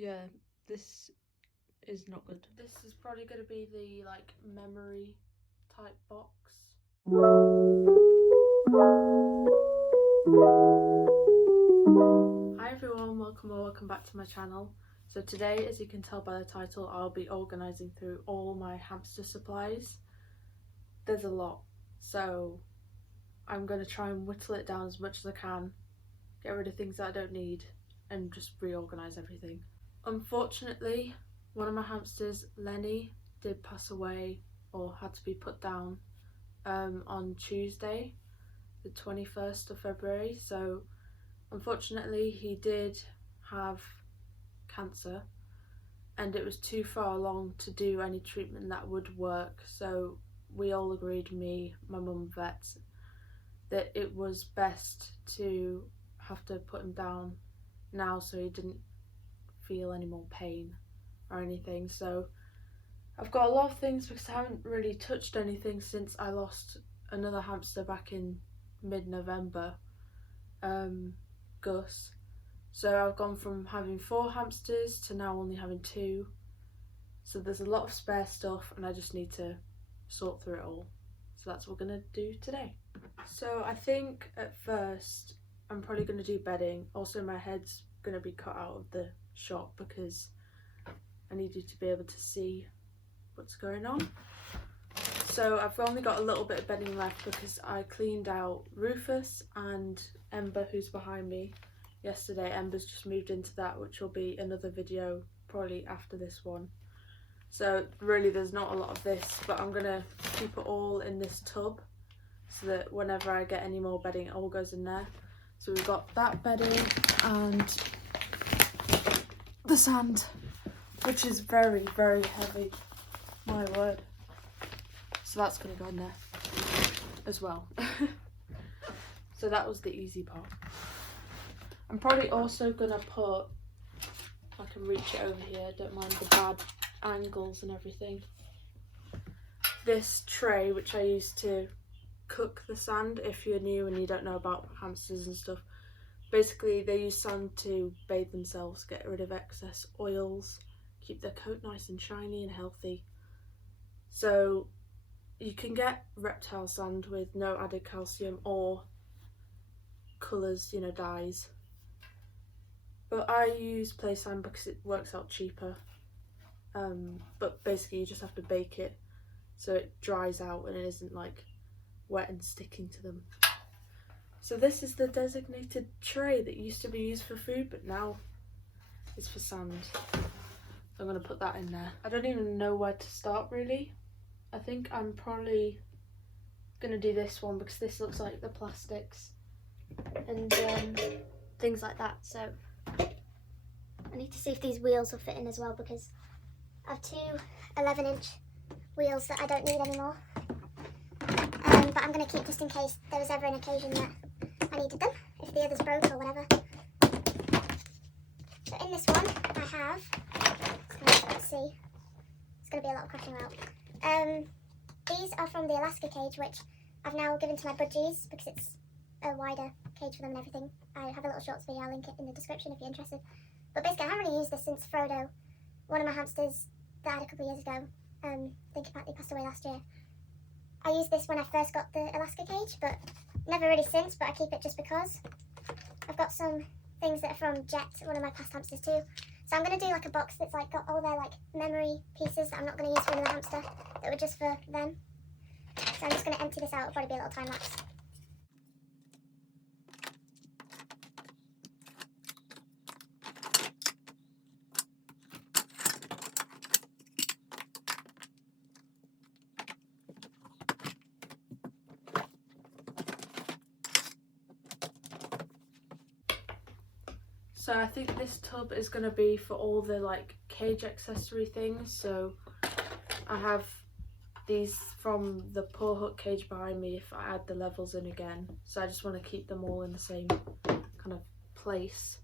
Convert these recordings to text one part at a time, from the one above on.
Yeah, this is not good. This is probably going to be the like memory type box. Hi everyone, welcome back to my channel. So today, as you can tell by the title, I'll be organising through all my hamster supplies. There's a lot, so I'm going to try and whittle it down as much as I can, get rid of things that I don't need, and just reorganise everything. Unfortunately, one of my hamsters, Lenny, did pass away or had to be put down on Tuesday, the 21st of February. So unfortunately he did have cancer and it was too far along to do any treatment that would work. So we all agreed, me, my mum, vets, that it was best to have to put him down now so he didn't feel any more pain or anything. So I've got a lot of things because I haven't really touched anything since I lost another hamster back in mid-November, Gus. So I've gone from having 4 hamsters to now only having 2. So there's a lot of spare stuff and I just need to sort through it all. So that's what we're going to do today. So I think at first I'm probably going to do bedding. Also my head's going to be cut out of the shot because I need you to be able to see what's going on. So I've only got a little bit of bedding left because I cleaned out Rufus and Ember, who's behind me, yesterday. Ember's just moved into that, which will be another video probably after this one. So really there's not a lot of this, but I'm gonna keep it all in this tub so that whenever I get any more bedding it all goes in there. So we've got that bedding and the sand, which is very, very heavy, my word. So that's going to go in there as well. So that was the easy part. I'm probably also going to put, if I can reach it over here, don't mind the bad angles and everything, this tray which I use to cook the sand. If you're new and you don't know about hamsters and stuff, basically they use sand to bathe themselves, get rid of excess oils, keep their coat nice and shiny and healthy. So you can get reptile sand with no added calcium or colours, you know, dyes. But I use play sand because it works out cheaper. But basically you just have to bake it so it dries out and it isn't like wet and sticking to them. So this is the designated tray that used to be used for food, but now it's for sand. So I'm going to put that in there. I don't even know where to start really. I think I'm probably going to do this one because this looks like the plastics and things like that. So I need to see if these wheels will fit in as well because I have 2 11-inch wheels that I don't need anymore. But I'm going to keep just in case there was ever an occasion that I needed them, if the others broke or whatever. So in this one I have, let's see, it's going to be a lot of crashing out. These are from the Alaska cage, which I've now given to my budgies because it's a wider cage for them and everything. I have a little shorts video, I'll link it in the description if you're interested. But basically I haven't really used this since Frodo, one of my hamsters, died a couple of years ago. I think he passed away last year. I used this when I first got the Alaska cage, but never really since, but I keep it just because. I've got some things that are from Jet, one of my past hamsters too. So I'm going to do like a box that's like got all their like memory pieces that I'm not going to use for another hamster, that were just for them. So I'm just going to empty this out, it'll probably be a little time lapse. So I think this tub is going to be for all the like cage accessory things. So I have these from the paw hook cage behind me if I add the levels in again. So I just want to keep them all in the same kind of place.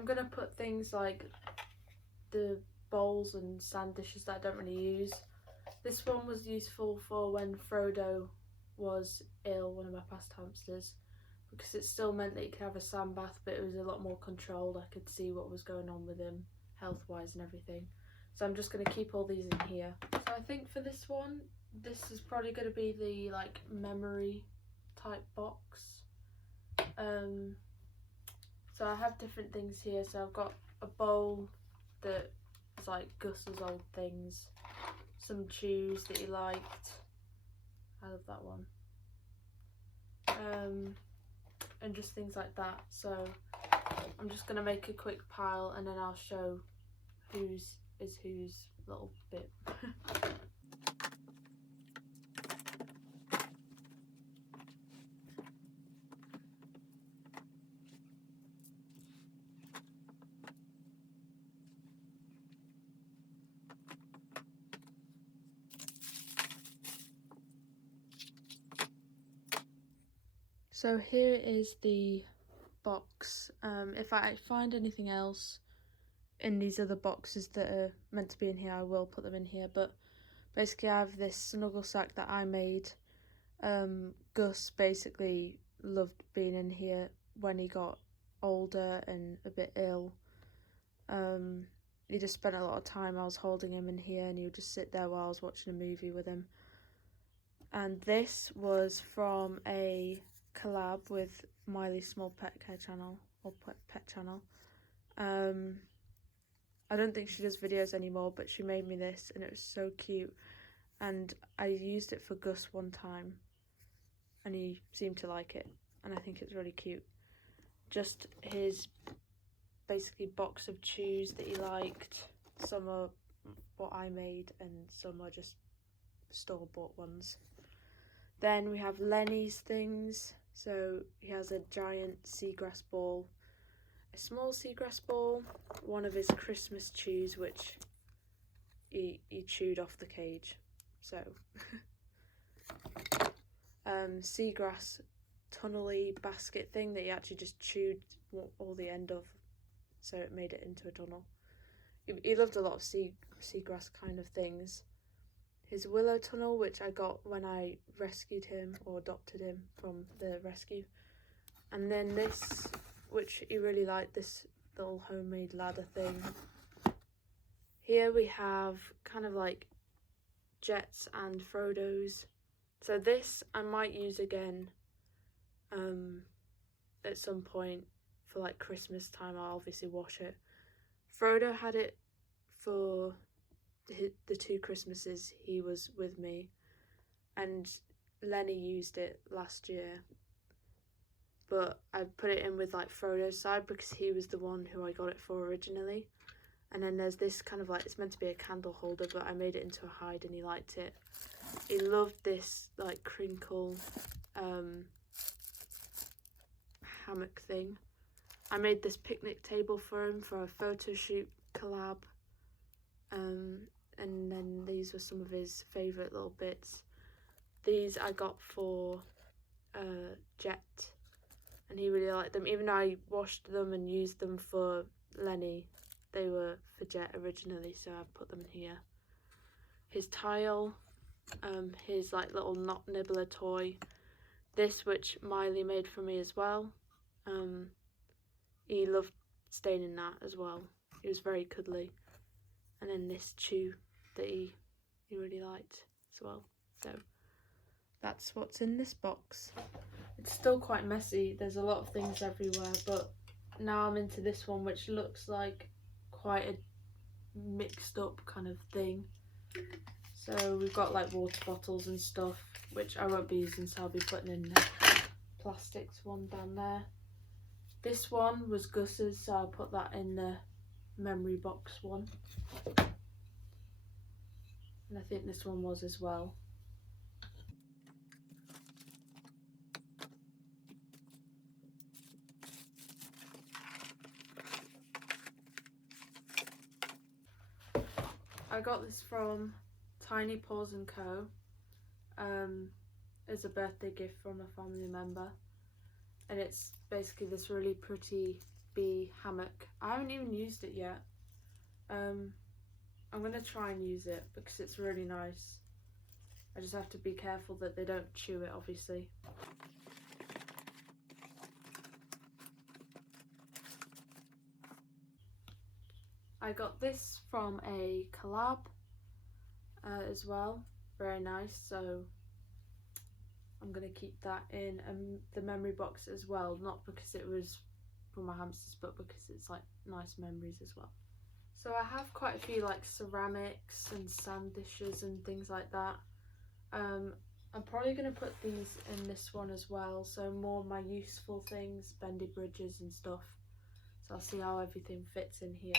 I'm gonna put things like the bowls and sand dishes that I don't really use. This one was useful for when Frodo was ill, one of my past hamsters, because it still meant that he could have a sand bath, but it was a lot more controlled. I could see what was going on with him health wise and everything. So I'm just going to keep all these in here. So I think for this one, this is probably going to be the like memory type box. So I have different things here. So I've got a bowl that is like Gus's old things, some chews that he liked. I love that one. And just things like that. So I'm just gonna make a quick pile and then I'll show whose is whose little bit. So here is the box. If I find anything else in these other boxes that are meant to be in here, I will put them in here. But basically I have this snuggle sack that I made. Gus basically loved being in here when he got older and a bit ill. He just spent a lot of time. I was holding him in here and he would just sit there while I was watching a movie with him. And this was from a collab with Miley's Small Pet Care channel, or Pet channel. I don't think she does videos anymore, but she made me this and it was so cute. And I used it for Gus one time and he seemed to like it, and I think it's really cute. Just his basically box of chews that he liked. Some are what I made and some are just store-bought ones. Then we have Lenny's things. So he has a giant seagrass ball, a small seagrass ball, one of his Christmas chews which he chewed off the cage. So seagrass tunnel-y basket thing that he actually just chewed all the end of, so it made it into a tunnel. He loved a lot of seagrass kind of things. His willow tunnel, which I got when I rescued him or adopted him from the rescue. And then this, which he really liked, this little homemade ladder thing. Here we have kind of like Jet's and Frodo's. So this I might use again at some point for like Christmas time. I'll obviously wash it. Frodo had it for the 2 Christmases he was with me, and Lenny used it last year, but I put it in with like Frodo's side because he was the one who I got it for originally. And then there's this kind of like, it's meant to be a candle holder, but I made it into a hide and he liked it. He loved this like crinkle hammock thing. I made this picnic table for him for a photo shoot collab. And then these were some of his favourite little bits. These I got for Jet, and he really liked them. Even though I washed them and used them for Lenny, they were for Jet originally, so I put them in here. His tile, his like little knot nibbler toy. This, which Miley made for me as well. He loved staying in that as well. He was very cuddly. And then this chew that he really liked as well. So that's what's in this box. It's still quite messy. There's a lot of things everywhere, but now I'm into this one, which looks like quite a mixed up kind of thing. So we've got like water bottles and stuff, which I won't be using, so I'll be putting in the plastics one down there. This one was Gus's, so I'll put that in the memory box one. And I think this one was as well. I got this from Tiny Paws & Co. As a birthday gift from a family member. And it's basically this really pretty bee hammock. I haven't even used it yet. I'm gonna try and use it because it's really nice. I just have to be careful that they don't chew it, obviously. I got this from a collab as well, very nice, so I'm going to keep that in the memory box as well, not because it was for my hamsters but because it's like nice memories as well. So I have quite a few like ceramics and sand dishes and things like that. I'm probably going to put these in this one as well, so more my useful things, bendy bridges and stuff. So I'll see how everything fits in here.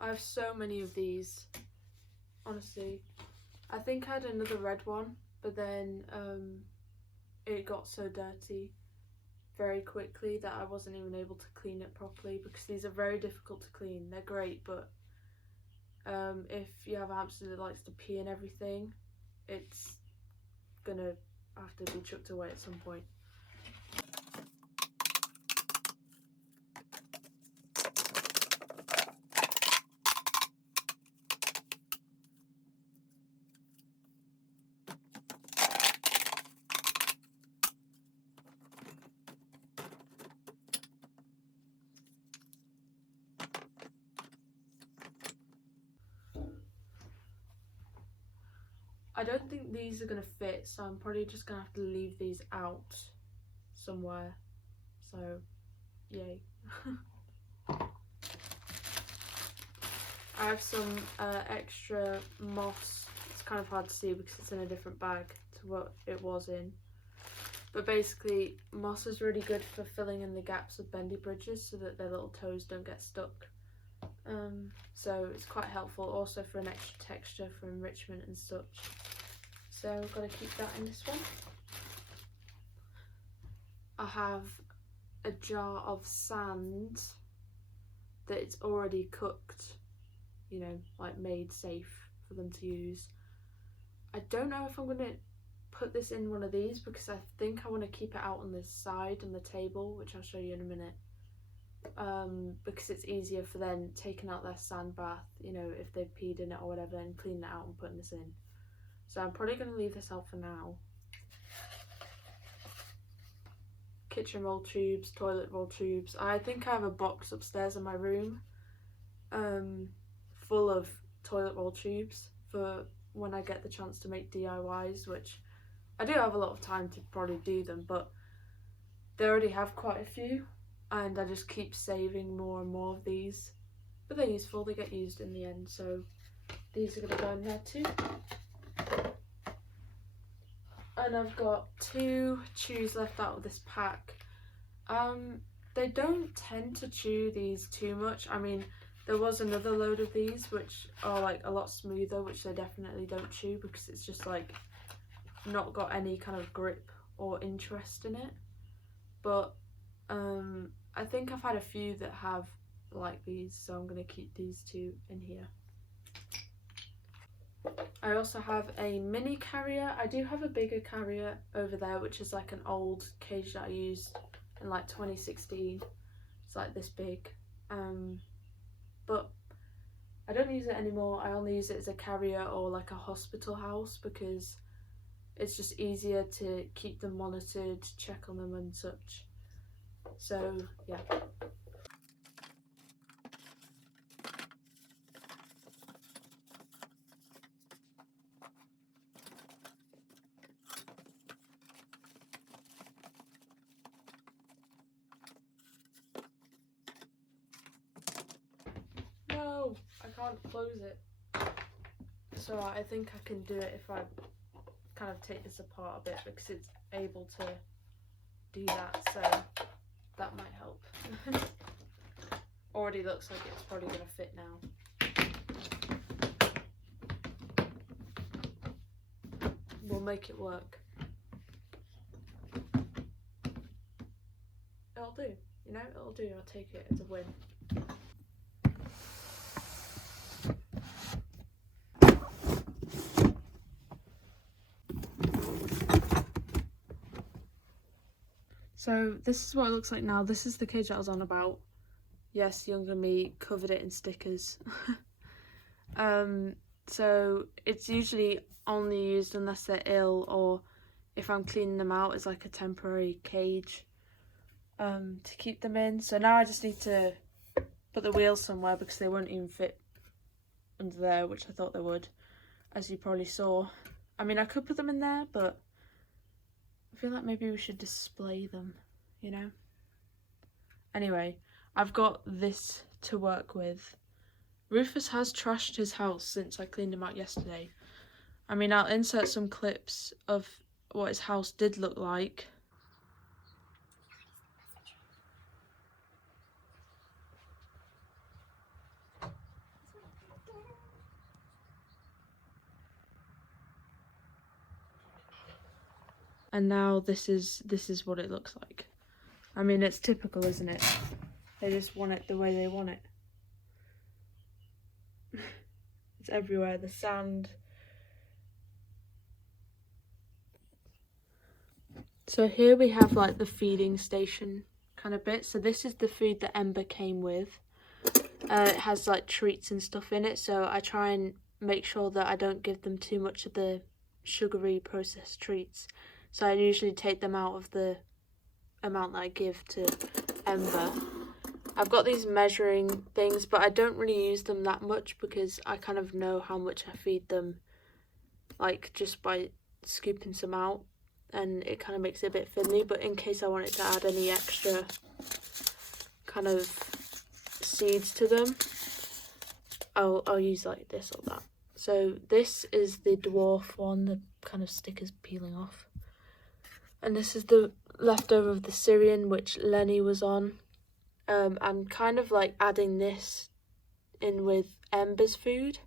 I have so many of these, honestly. I think I had another red one, but then it got so dirty very quickly that I wasn't even able to clean it properly because these are very difficult to clean. They're great, but if you have a hamster that likes to pee and everything, it's gonna have to be chucked away at some point. I don't think these are going to fit, so I'm probably just going to have to leave these out somewhere. So, yay. I have some extra moss. It's kind of hard to see because it's in a different bag to what it was in. But basically, moss is really good for filling in the gaps of bendy bridges so that their little toes don't get stuck. So it's quite helpful also for an extra texture for enrichment and such. So I've got to keep that in this one. I have a jar of sand that it's already cooked, you know, like made safe for them to use. I don't know if I'm going to put this in one of these because I think I want to keep it out on this side on the table, which I'll show you in a minute. Because it's easier for them taking out their sand bath, you know, if they've peed in it or whatever, and cleaning it out and putting this in. So I'm probably going to leave this out for now. Kitchen roll tubes, toilet roll tubes. I think I have a box upstairs in my room full of toilet roll tubes for when I get the chance to make DIYs, which I do have a lot of time to probably do them, but they already have quite a few. And I just keep saving more and more of these, but they're useful, they get used in the end, so these are going to go in there too. And I've got 2 chews left out of this pack. They don't tend to chew these too much. I mean, there was another load of these which are like a lot smoother, which they definitely don't chew because it's just like not got any kind of grip or interest in it. But I think I've had a few that have like these, so I'm going to keep these 2 in here. I also have a mini carrier. I do have a bigger carrier over there, which is like an old cage that I used in like 2016. It's like this big, but I don't use it anymore. I only use it as a carrier or like a hospital house because it's just easier to keep them monitored, check on them and such. So yeah. No, I can't close it. So I think I can do it if I kind of take this apart a bit because it's able to do that, so that might help. Already looks like it's probably going to fit now. We'll make it work. It'll do, you know, it'll do. I'll take it as a win. So this is what it looks like now. This is the cage that I was on about. Yes, younger me covered it in stickers. So it's usually only used unless they're ill or if I'm cleaning them out as like a temporary cage to keep them in. So now I just need to put the wheels somewhere because they won't even fit under there, which I thought they would, as you probably saw. I mean, I could put them in there, but I feel like maybe we should display them, you know? Anyway, I've got this to work with. Rufus has trashed his house since I cleaned him out yesterday. I mean, I'll insert some clips of what his house did look like. And now this is what it looks like. I mean, it's typical, isn't it? They just want it the way they want it. It's everywhere, the sand. So here we have like the feeding station kind of bit. So this is the food that Ember came with. It has like treats and stuff in it, so I try and make sure that I don't give them too much of the sugary processed treats. So I usually take them out of the amount that I give to Ember. I've got these measuring things, but I don't really use them that much because I kind of know how much I feed them, like just by scooping some out, and it kind of makes it a bit fiddly. But in case I wanted to add any extra kind of seeds to them, I'll use like this or that. So this is the dwarf one, the kind of stickers peeling off. And this is the leftover of the Syrian, which Lenny was on. And kind of like adding this in with Ember's food,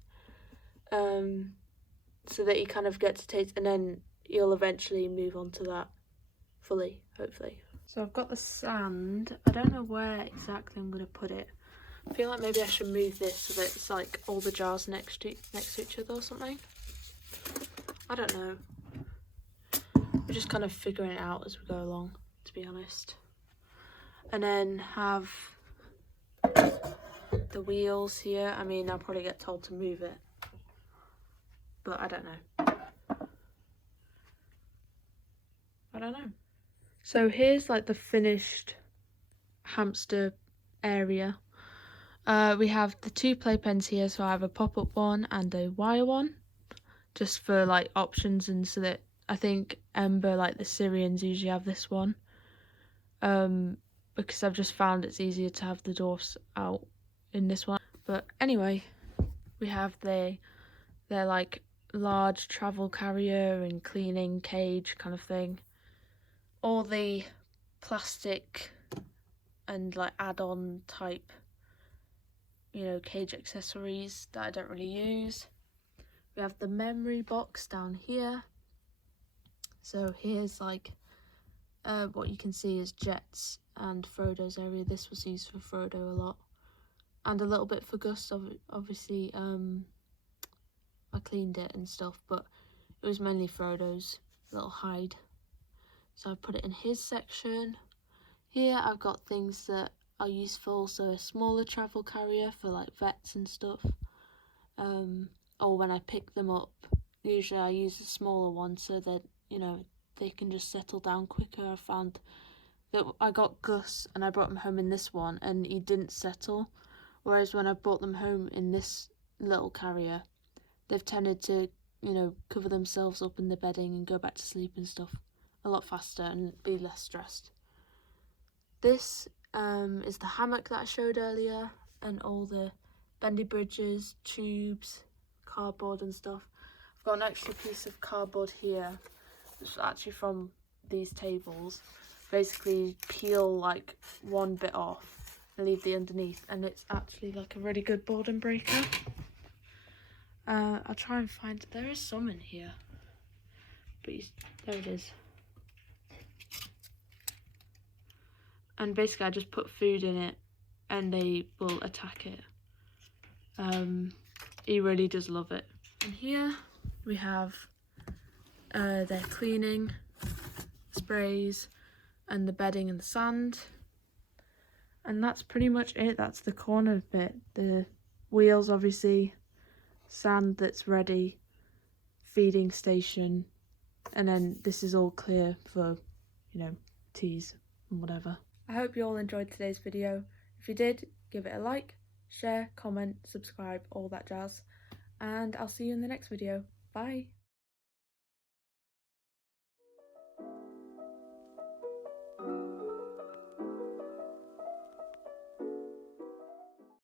so that you kind of get to taste, and then you'll eventually move on to that fully, hopefully. So I've got the sand. I don't know where exactly I'm going to put it. I feel like maybe I should move this so that it's like all the jars next to each other or something. I don't know. We're just kind of figuring it out as we go along, to be honest. And then have the wheels here. I mean, I'll probably get told to move it, but I don't know. So here's like the finished hamster area. We have the two playpens here, so I have a pop-up one and a wire one, just for like options, and so that I think Ember, like the Syrians, usually have this one. Because I've just found it's easier to have the dwarfs out in this one. But anyway, we have their like large travel carrier and cleaning cage kind of thing. All the plastic and like add-on type, you know, cage accessories that I don't really use. We have the memory box down here. So here's like what you can see is Jet's and Frodo's area. This was used for Frodo a lot, and a little bit for Gus. Obviously, I cleaned it and stuff, but it was mainly Frodo's little hide. So I put it in his section. Here I've got things that are useful, so a smaller travel carrier for like vets and stuff. Or when I pick them up, usually I use a smaller one so that, you know, they can just settle down quicker. I found that I got Gus and I brought him home in this one and he didn't settle, whereas when I brought them home in this little carrier, they've tended to, you know, cover themselves up in the bedding and go back to sleep and stuff a lot faster and be less stressed. This is the hammock that I showed earlier, and all the bendy bridges, tubes, cardboard and stuff. I've got an extra piece of cardboard here. It's actually from these tables. Basically peel like one bit off and leave the underneath, and it's actually like a really good boredom breaker. I'll try and find, there is some in here, but there it is. And basically I just put food in it and they will attack it. He really does love it. And here we have their cleaning sprays. and the bedding and the sand. And that's pretty much it. That's the corner bit. The wheels, obviously, sand that's ready, feeding station, and then this is all clear for, teas and whatever. I hope you all enjoyed today's video. If you did, give it a like, share, comment, subscribe, all that jazz, and I'll see you in the next video. Bye!